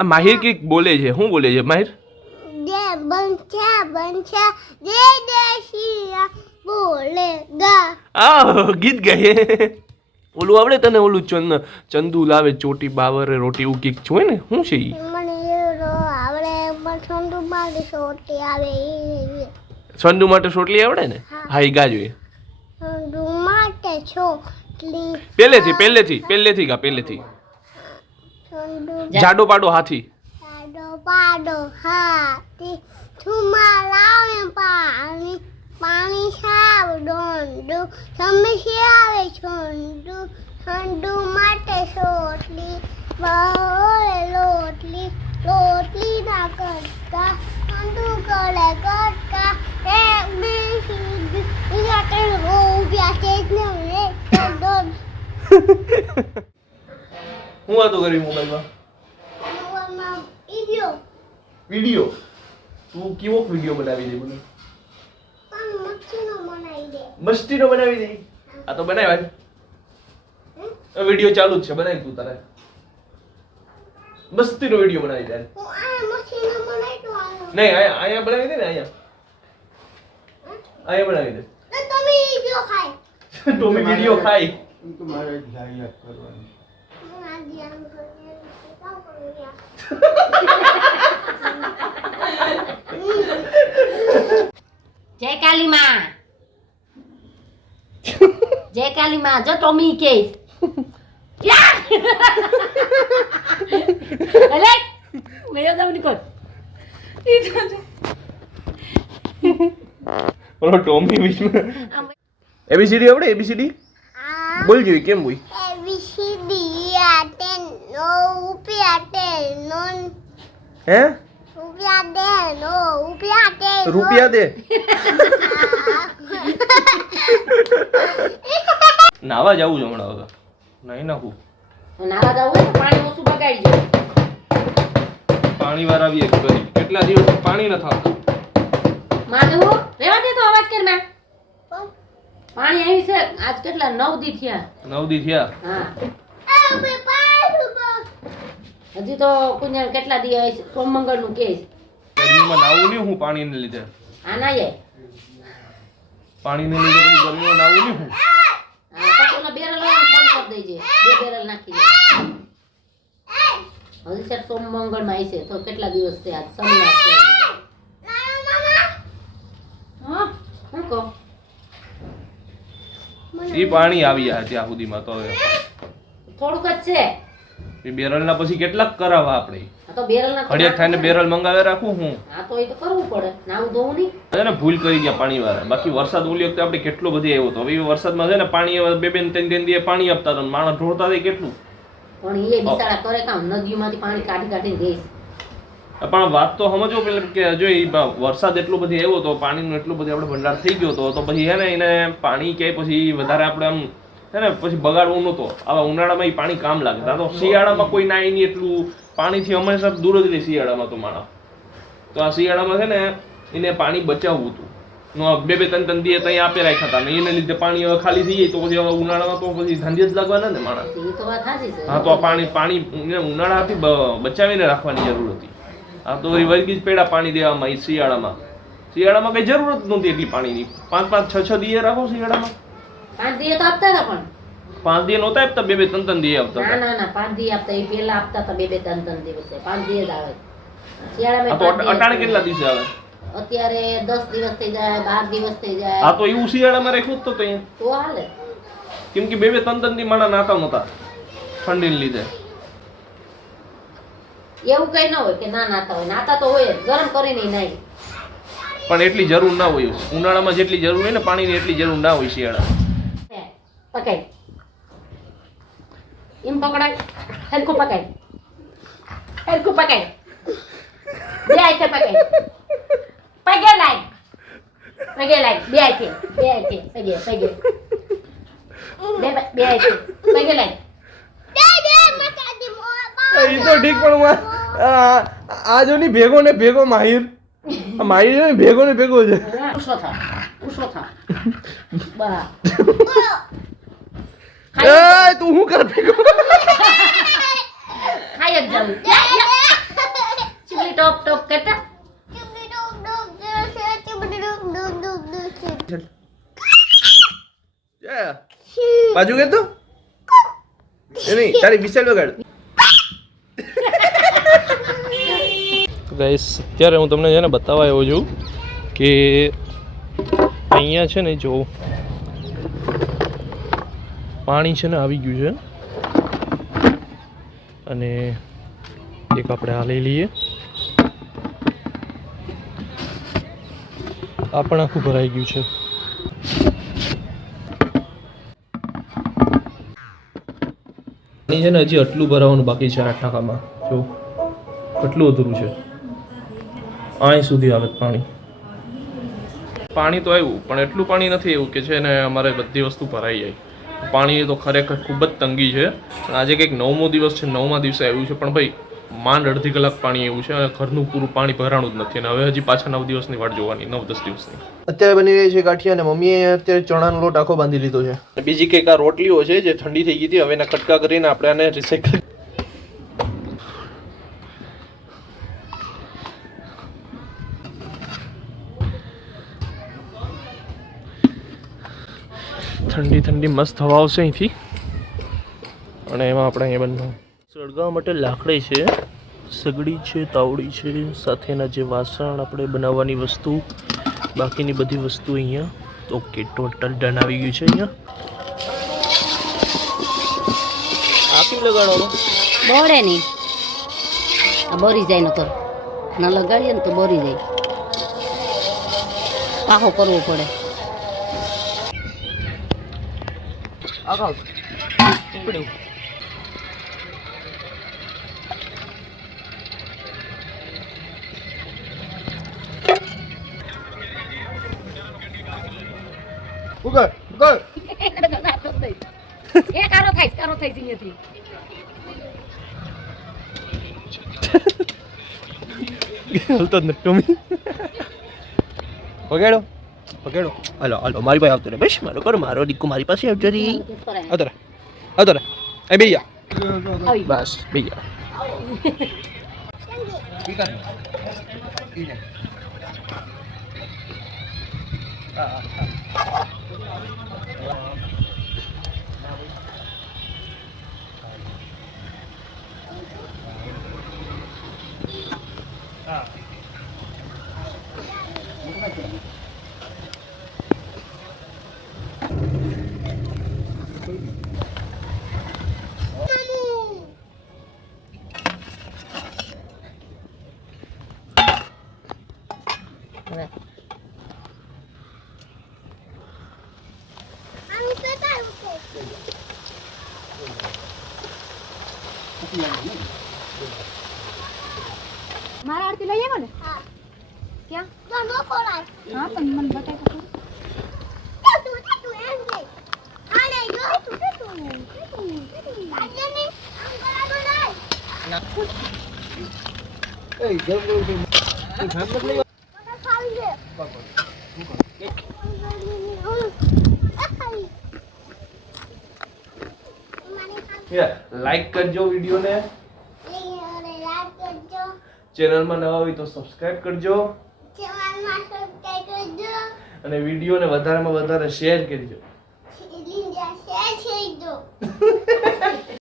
આ માહિર કંઈક બોલે છે? શું બોલે છે? માહિર? દે બંછા બંછા દે શિયા બોલે ગા. આ ગીત ગાય. ઓલું આવડે તને ઓલું ચંદ ચંદુ લાવે ચોટી બાવરે રોટી ઉકી છું ને? શું છે ઈ? ચંદુ માટે સોટલી આવડે ને? હા. ઈ ગા જોઈએ ઠંડુ માટે છોટલી પહેલેથી પહેલેથી પહેલેથી ગા પહેલેથી ઠંડુ જાડો પાડો હાથી પાડો પાડો હાથી છુમા લાવે પાણી પાણી સાવ ડોંડુ સમસ્યા આવે છોંડુ ઠંડુ માટે સોટલી બહોળે લોટલી લોટલી ના કટકા ઠંડુ કરે કટકા એક બે સીધી બીજા ત્રણ ઉભ્યા છે જ ને એક દોઢ હું વાતો કરી મોબાઈલમાં? વીડિયો. તું કેવો વીડિયો બનાવી દે મને? મસ્તીનો બનાવી દે. આ તો બનાવ્યા છે વીડિયો ચાલુ જ છે બનાવી તું તારે. મસ્તીનો વીડિયો બનાવી દે. હું આ મચ્છીનો બનાવી તો. આનો નહીં અહીંયા અહીંયા બનાવી દે ને અહીંયા. અહીંયા બનાવી દે. ટોમી તમે ખાય. ટોમી વીડિયો ખાઈ. ઈ તો મારે જ કરવાની જય કાલી માં. જય કાલી માં જો ટોમી કે. અલે મેયો દમ નિકોલ બોલો ટોમી વિચમાં એબીસીડી આવડે? એબીસીડી બોલ? જોઈ કેમ બોઈ એબીસીડી આ ટેન નો રૂપિયા ટેન નો હે રૂપિયા દે નો રૂપિયા દે રૂપિયા દે. નાવા જવું છે હમણાં હવે. નહીં નાખું. નાવા જાવ હોય પાણી ઓછું બગાડજો પાણી વાર આવીએ કરી કેટલા દિવસ પાણી ન આવતું માધુ રેવા દે તો અવાજ કરમાં. પાણી આવી છે. આજ કેટલા? નવ દી થયા. નવ દી થયા. હા. હજી તો કુંજણ કેટલા દી આવે સોમ મંગળનું કેસ ગરમીમાં નાવું નહીં હું પાણીને લીધે. આ ના જાય? પાણીને લીધે પછી ગરમીમાં નાવું નહીં હું. પછી ઓલા બેરલ હોય ફોન કરી દેજે. બે બેરલ નાખી દે. હજી સાહેબ સોમમંગળમાં આવી છે તો કેટલા દિવસ છે આજ? શનિવાર છે. હા શું કહો? એ પાણી આવી જાય ત્યાં સુધીમાં તો હવે. થોડુંક જ છે. એ બેરલના પછી કેટલાક કરાવવા આપણે. આ તો બેરલ ના ઘડિયાળ થઈને બેરલ મંગાવે રાખું હું. હા તો એ તો કરવું પડે. નાવું ધોવું નહીં. છે ભૂલ કરી ગયા પાણી વાળા બાકી વરસાદ ઓલી વખતે આપણે કેટલો બધી આવ્યો હતો. હવે વરસાદમાં છે ને પાણી બે બેન ત્રણ ત્રણ દિવસ પાણી આપતા હતા. માણસ ઢોળતા હતા કેટલું? પણ એ બિચારા કરે કામ. નદીમાંથી પાણી કાઢી કાઢીને દેશ પણ વાત તો સમજો પેલે કે જો એ વરસાદ એટલો બધી આવ્યો હતો પાણીનો એટલો બધી આપણે ભંડાર થઈ ગયો હતો તો પછી હે ને એને પાણી ક્યાંય પછી વધારે આપણે આમ હે ને પછી બગાડવું નહોતો. આવા ઉનાળામાં એ પાણી કામ લાગતા તો શિયાળામાં કોઈ નાય નહીં એટલું પાણીથી હંમેશા દૂર જ રહે શિયાળામાં તો માણસ. તો આ શિયાળામાં છે ને એને પાણી બચાવવું હતું. બે બે ત્રણ ત્રણ દિવસ ત્યાં આપે રાખ્યા હતા. ને એને લીધે પાણી હવે ખાલી થઈ જાય તો પછી હવે ઉનાળામાં તો પછી ધંધી જ લાગવાના ને માણસ. છે. હા તો આ પાણી પાણી ઉનાળાથી બચાવીને રાખવાની જરૂર હતી. આ તો જ પેડા પાણી દેવામાં શિયાળામાં. શિયાળામાં કઈ જરૂર જ નહોતી એટલી પાણીની. પાંચ પાંચ છ છ દિયે રાખો શિયાળામાં. પાંચ દી તો આપતા હતા પણ. પાંચ દીએ નહોતા આપતા બે બે ત્રણ ત્રણ દીએ આપતા ના ના ના પાંચ દી આપતા. એ પહેલા આપતા હતા બે બે ત્રણ ત્રણ દિવસે. પાંચ દી જ આવે. શિયાળામાં દી અટાણે કેટલા દિવસે આવે? અત્યારે દસ દિવસ થઈ જાય બાર દિવસ થઈ હા જાય તો એવું શિયાળામાં રાખ્યું તો હાલે. કેમ કે બે બે ત્રણ ત્રણ દી માણા નાતા નહોતા ઠંડીને લીધે. એવું કઈ ના હોય કે ના નાતા હોય. નાતા તો હોય ગરમ કરીને નાય પણ એટલી જરૂર ના હોય. ઉનાળામાં જેટલી જરૂર હોય ને પાણીની એટલી જરૂર ના હોય શિયાળામાં. પકાય. એમ પકડાય હલકું પકાય. હલકું પકાય. બે આઈથે પકાય. પગે લાય. પગે લાય. બે આઈથે બે આઈથે પગે પગે. બે બે આઈથે પગે લાય. એ તો ઠીક પણ આ- જો ની ભેગો ને ભેગો માહિર. માહિર ને ભેગો ને ભેગો છે. ઉષો થા. ઉષો થા. બા. એ તું હું કર ભેગો? ખાઈ જ જાઉં. ટોપ ટોપ કરતા બાજુ કે તું? એ નહીં તારી વિશાલ વગાડ. ગાઈસ અત્યારે હું તમને છે ને બતાવવા આવ્યો છું કે અહીંયા છે ને જો પાણી છે ને આવી ગયું છે. અને એક આપણે આ લઈ લઈએ. આ પણ આખું ભરાઈ ગયું છે. પાણી છે ને હજી આટલું ભરાવાનું બાકી છે આ ટાંકામાં જો કેટલું અધૂરું છે. અહીં સુધી આવે પાણી. પાણી તો આવ્યું, પણ એટલું પાણી નથી એવું કે છે ને અમારે બધી વસ્તુ ભરાઈ જાય. પાણીની તો ખરેખર ખૂબ જ તંગી છે. આજે કંઈક નવમો દિવસ છે નવમા દિવસે આવ્યું છે પણ ભાઈ માંડ અડધી કલાક પાણી એવું છે અને ઘરનું પૂરું પાણી ભરાણું જ નથી અને હવે હજી પાછા નવ દિવસની વાટ જોવાની નવ દસ દિવસની. અત્યારે બની રહી છે ગાંઠિયા અને મમ્મીએ અત્યારે ચણાનો લોટ આખો બાંધી લીધો છે. બીજી કંઈક આ રોટલીઓ છે જે ઠંડી થઈ ગઈ હતી હવે એના કટકા કરીને આપણે આને રિસાયકલ ઠંડી મસ્ત હવા આવશે અહીંથી. અને એમાં આપણે અહીંયા બનાવ સળગાવવા માટે લાકડી છે, સગડી છે, તાવડી છે, સાથેના જે વાસણ આપણે બનાવવાની વસ્તુ, બાકીની બધી વસ્તુ અહીંયા. ઓકે ટોટલ ડન આવી ગયું છે અહીંયા. આપી લગાડો બોરે નહીં. આ બોરી જાય નતો ના લગાડીએ ને તો બોરી જાય. પાહો કરવો પડે. આખા ઉગર ઉગર એ કારો થાય કારો થાય છે અહીંયાથી હલતો જ નથી ટોમી વગાડો વગાડો હલો હલો મારી પાસે આવતો રે બસ મારો કરો મારો દીકુ મારી પાસે આવજો રી. આવતો રે આવતો રે એ બેયા આવી બસ બેયા હવે આમ તો તારું છે મારા આરતી લઈ આવ્યો ને? હા. ક્યાં? તો નો ખોલાય હા પણ મને બતાય તો ખરું. તું તું એમ કે. આને જો તું તું તું આજે ને આમ કરાતો નહીં. એ જલ્દી તું ફેમ લઈ મને ખાવી છે લાઈક કરજો વિડીયોને. ચેનલમાં નવા હોય તો સબસ્ક્રાઇબ કરજો. અને વિડીયોને વધારેમાં વધારે શેર કરજો.